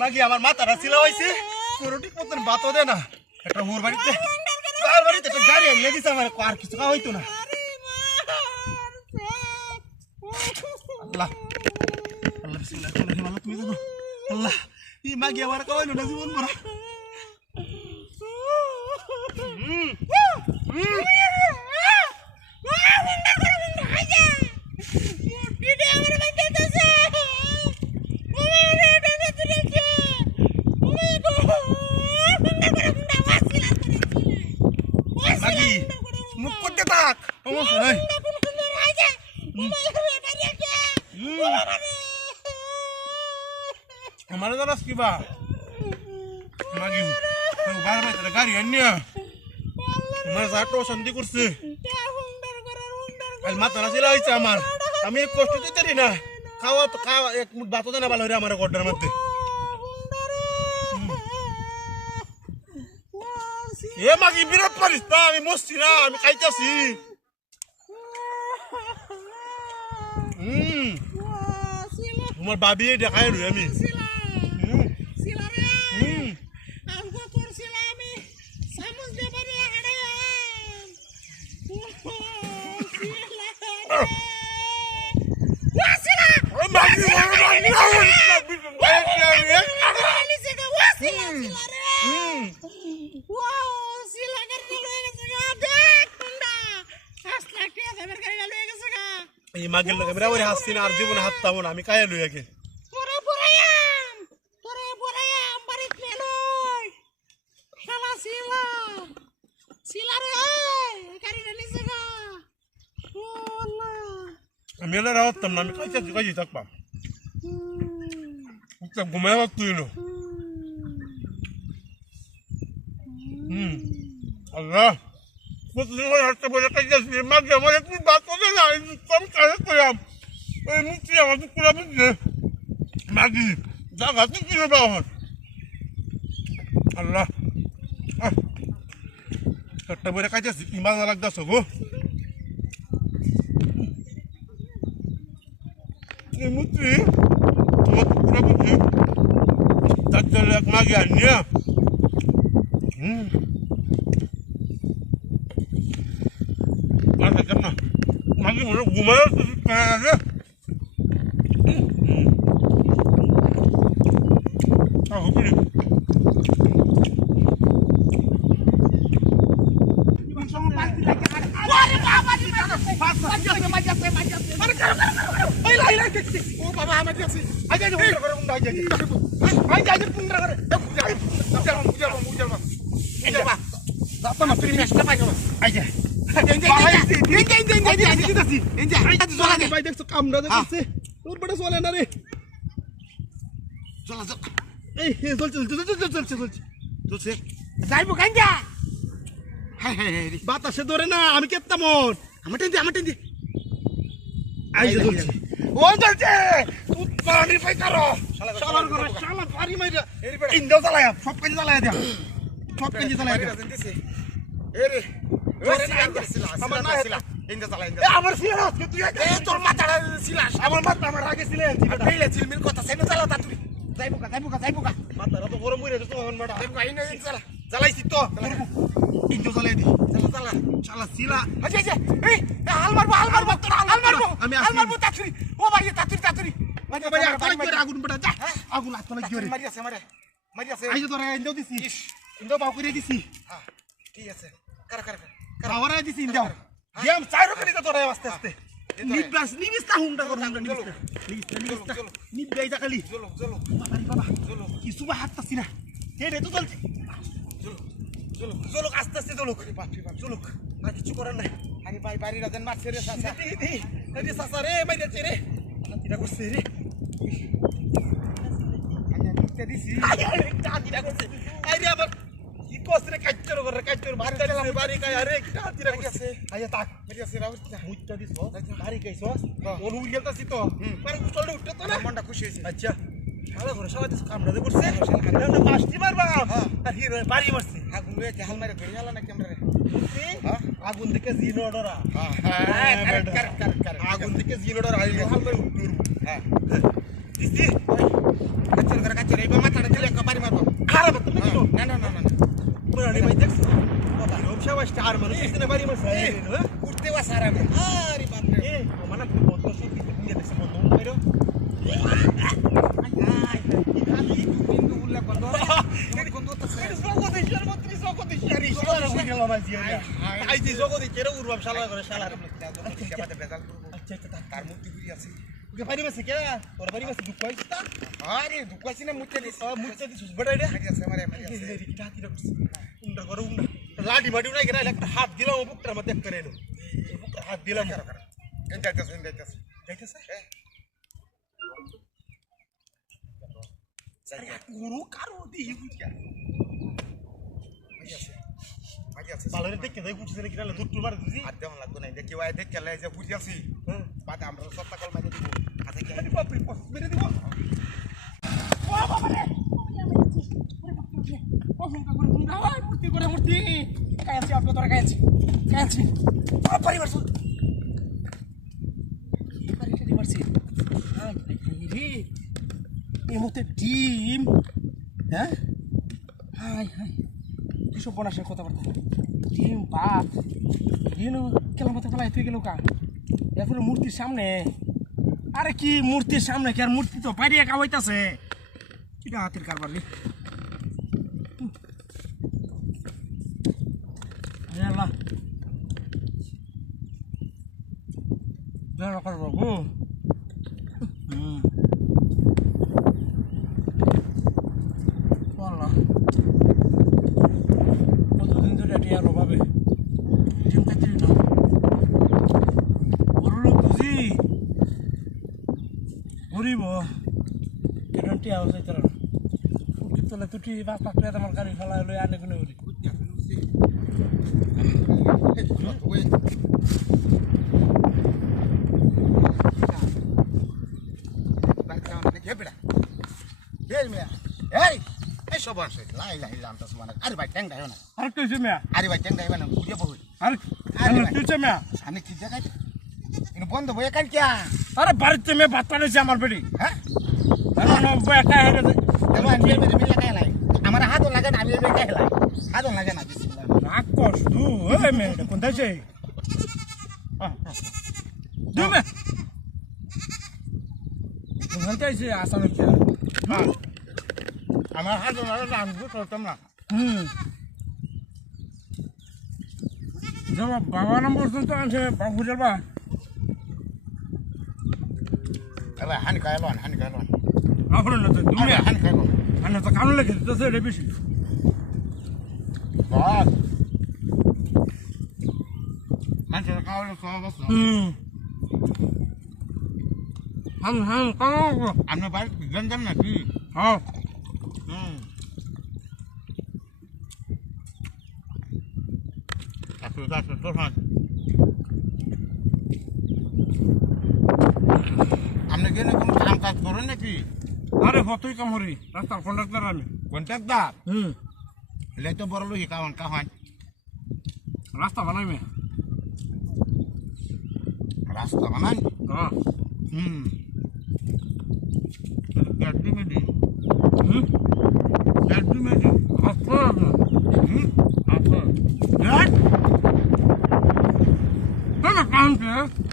মাগি আমার মাথাটা ছিলা হয়েছে পুরোটি মতন বাতো দে না একটা ওর বাড়িতে একটা গাড়ি এনে দিছে আমার আর কিছু খাওয়া হইতো না আল্লাহ আল্লাহ বিসমিল্লাহ আল্লাহ তুমি জানো আল্লাহ এই মাগি আমার খাওয়াইলো না জীবন ভরা মুখ করতে থাক সমস্যা নাই আমার জানাস কিবা মাগি গাড়ি আনিয়া আমার যাটো শান্তি করছে মাথাটা ছিল হয়েছে আমার আমি কষ্ট দিতে পারি না খাওয়া এক মুঠ ভাতও দেনা ভালো হয়ে আমার গড্ডার মধ্যে এ মাগি বিরোধ পারিস না আমি মরছি না আমি খাইতেছি তোমার বাবি দেখাই রই আমি এই মাগের লোক আমরা হাসছি না আর জীবনে হাততাম না আমি কায়ে লই আগে আমি এলা রাখতাম না আমি কাজে থাকবাম ঘুমাই তুই নো আল্লাহ প্রতিদিন হাঁটতে বলে কাজে মাগে আমার একটু বাদ করে না কম কাজে করলাম ওই মুক্তি আমার তো পুরা বুঝছে মাগি জায়গা তুই কিনে পাওয়া আল্লাহ একটা বলে কাজে ইমান লাগতেছ গো মুক্তি তোমার পুরা বুঝছি তার জন্য এক মাগে আনিয়া না মাঝে মনে ঘুমায় কামড়া দেখছে তোর বড় চলে না রে চল চল এই চলছে যাইবো গাঞ্জা বাতাসে ধরে না আমি কেত্তা মন আমার টেন দি আই যে চলছে ও চলছে পানি পাইতারো শালার করে শালা পারি মাইরা ইন্দাও চালায়া সব কাজ চালায়া দিয়া সব কাজ চালায়া দিয়া এরে ওরে না আমার না হেলা ইন্দা চালায়া ইন্দা আমার সিলাস তুই এ তোর মাথাটা সিলাস আমার মাথা আমার আগে সিলাস পেলে চিলমিল কথা সেনে চালা তা তুই যাইবো কা মাথাটা তো গরম হইরে তো আমার মাথা যাইবো আইনা চালা চালাইছি তো ইন্দা চালায়া দি চালা শালা সিলা আচ্ছা এই হাল মারবো তোর হাল মারবো আমি হাল মারবো তাছুরি ও ভাই তাছুরি ভাই আগুন পড়া যা আগুন লাগতো না জোরে মারি আছে আইজো তোরা ইন্দা দিছি ইন্দা বাউ করে দিছি হ্যাঁ ঠিক আছে কর খাওয়ারা দিছি ইন্দা গেম চাইরো করে তোরা আস্তে আস্তে নিবিস্তা হুন্ডা নিবিস্তা খালি চলো বাবা চলো কিছু বা হাঁটতাছি না রে তো চলছে চলো আস্তে আস্তে চলো আর কিছু করার নাই আরে ভাই বাড়ি রাজেন মারছে রে সাসা রে ভাই যাচ্ছে রে এটা করছে রে দিছি করছে আরে আবার কি কসরে কাচ্চর বাড়ি দিলাম বাড়ি কাই আরে একটা হাতিরা করছে আয়া তাক মেরি আছে রাউটা মুইটা দিছো বাড়ি কাইছস ওন উড় গেলতাছি তো পরে চলে উঠতে তো না মনটা খুশি হইছে আচ্ছা শালা করে সবাই তো কামড়াতে পড়ছে আমরা পাঁচটি মারবা আর হিরো বাড়ি মারছে আগুন লয়ে কে হাল মারে ধরে গেল না ক্যামেরা আগুন থেকে জিন অর্ডার আগুন থেকে জিন অর্ডার আই হাল মারে উঠুর হ্যাঁ দিছি কাচ্চর করে কাচ্চর এই মাথাটা দিলে কপারি মারবো খারাপ তুমি কি না না না না পুরানি ভাই দেখছো বাবা রোম সবাই স্টার মানুষ এখানে বাড়ি মারছে উঠতে বা সারা রে আরে বাপ রে মানে বন্ধ সব কিছু নিয়ে দেখছে বন্ধ কইরো কিন্তু উল্লা বন্ধ বন্ধ তো জগদীশ্বর মন্ত্রী জগদীশ্বরী শালা হয়ে গেল না জিয়া আই দি জগদীশ্বর উড়বাম শালা করে শালা কেবাতে বেজাল করব আচ্ছা আচ্ছা তার মুক্তি ঘুরি আছে ওকে বাড়ি মারছে কে তোর বাড়ি মারছে দুঃখ হইছে তা আরে দুকাইছি না মুক্তি দিছ মুখতে দিছিস বড়াই রে মারি আছে মারি আছে উন্ডা করে উন্ডা লাডি মাডি উড়াই গেল একটা হাত দিলাম বুকটার মধ্যে করে এলো বুকটার হাত দিলাম যাইতাছে যাইতেছে হ্যাঁ গুরু কারো দিহি বুঝিয়া মারি আছে পালরে দেখে দেখ উঠছে নাকি না দুধ টুল মারে দিছি আর দেওয়া লাগতো না দেখি ওই দেখে লাই যে বুঝি আছি বাদে আমরা সত্তা কল মারি দিব হাতে কি আরে বাপ রে পস মেরে দিব ও বাবা রে মূর্তি করে মূর্তি কায়াছি আপনি তোরা কায়াছি পারি মারছো পারি মারছি রে এই মুহূর্তে ডিম হ্যাঁ হাই হাই এসব বনাসের কথাবার্তা ডিম ভাত ডিম কেলাম মতো ফেলাই তুই গেল কা এরপরে মূর্তির সামনে আরে কি মূর্তির সামনে কি আর মূর্তি তো বাইরে কামাইতেছে এটা হাতের কারবার রে আল্লাহ বেড়া করবো গো আল্লাহ কতদিন ধরে এটি আর অভাবে ডিম খাইতে না বড় লোক বুঝি গরিব গ্যারান্টি আওয়াজ হইতে না ফুটির তলে তুটি 5 লাখ টাকা আমার গাড়ি ফেলা হলো আনে কোনো বলি সব আছে লাই লাই লাম তো সমান আরে ভাই ট্যাং দাও না আর কইছে মিয়া আরে ভাই ট্যাং দাও না বুঝে বহু আর কইছে মিয়া আমি কি জায়গায় কিন্তু বন্ধ বয়ে কাল কিয়া আরে বাড়িতে মেয়ে ভাত পাঠাইছে আমার বেটি হ্যাঁ একা হেরে দেখো আমি মেরে মেরে লাগাই লাই আমার হাতও লাগে না আমি এবে কাই লাই হাতও লাগে না বিসমিল্লাহ রাগ করছ তুই ওই মেয়েটা কোনটা আছে দুমে কোনটা আছে আসামে কি আমার হাতও লাগে না আমি করতাম না জবাব বাবা নম্বর তো আছে বাবু যাবা আরে হানি কাইলন আপনার না তো তুমি হানি কাইলন আনা তো কামলে লাগে তো সে বেশি বাস মানুষ কাউলে সব বস হাম কাও আমরা বাড়ি গঞ্জাম নাকি হ্যাঁ আসলে তো হয় আপনি গেলে কোনো কাম কাজ করেন নাকি আরে হতই কাম হরি রাস্তার কন্ডাক্টর আমি কন্ট্রাক্টর এলে তো বড় লোক কামান কাহান রাস্তা বানাই মে রাস্তা বানান হ্যাঁ গাড়ি মেডি আচ্ছা আচ্ছা না কাম কে